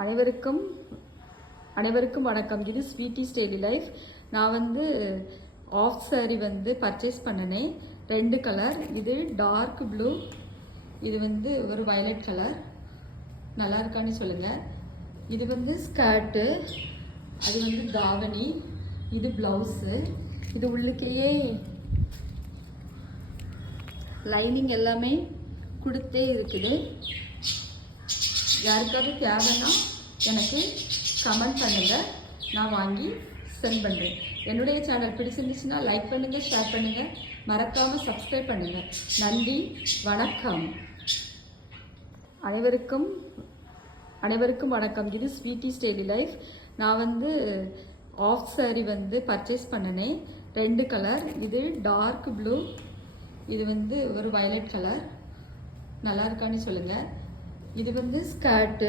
அனைவருக்கும் வணக்கம். இது ஸ்வீட்டி ஸ்டெய்லி லைஃப். நான் வந்து ஆஃப் சாரி வந்து பர்ச்சேஸ் பண்ணினேன். 2 கலர். இது டார்க் ப்ளூ, இது வந்து ஒரு வயலட் கலர். நல்லா இருக்கான்னு சொல்லுங்கள். இது வந்து ஸ்கர்ட்டு, அது வந்து தாவணி, இது ப்ளவுஸு. இது உள்ளுக்கையே லைனிங் எல்லாமே கொடுத்தே இருக்குது. யாருக்காவது தேவைன்னா எனக்கு கமெண்ட் பண்ணுங்கள், நான் வாங்கி சென்ட் பண்ணுறேன். என்னுடைய சேனல் பிடிச்சிருந்துச்சுன்னா லைக் பண்ணுங்கள், ஷேர் பண்ணுங்கள், மறக்காமல் சப்ஸ்கிரைப் பண்ணுங்கள். நன்றி, வணக்கம். அனைவருக்கும் வணக்கம். இது ஸ்வீட்டி ஸ்டெய்லி லைஃப். நான் வந்து ஆஃப் சாரி வந்து பர்ச்சேஸ் பண்ணினேன். 2 கலர். இது டார்க் ப்ளூ, இது வந்து ஒரு வயலட் கலர். நல்லா இருக்கான்னு சொல்லுங்கள். இது வந்து ஸ்கர்ட்டு,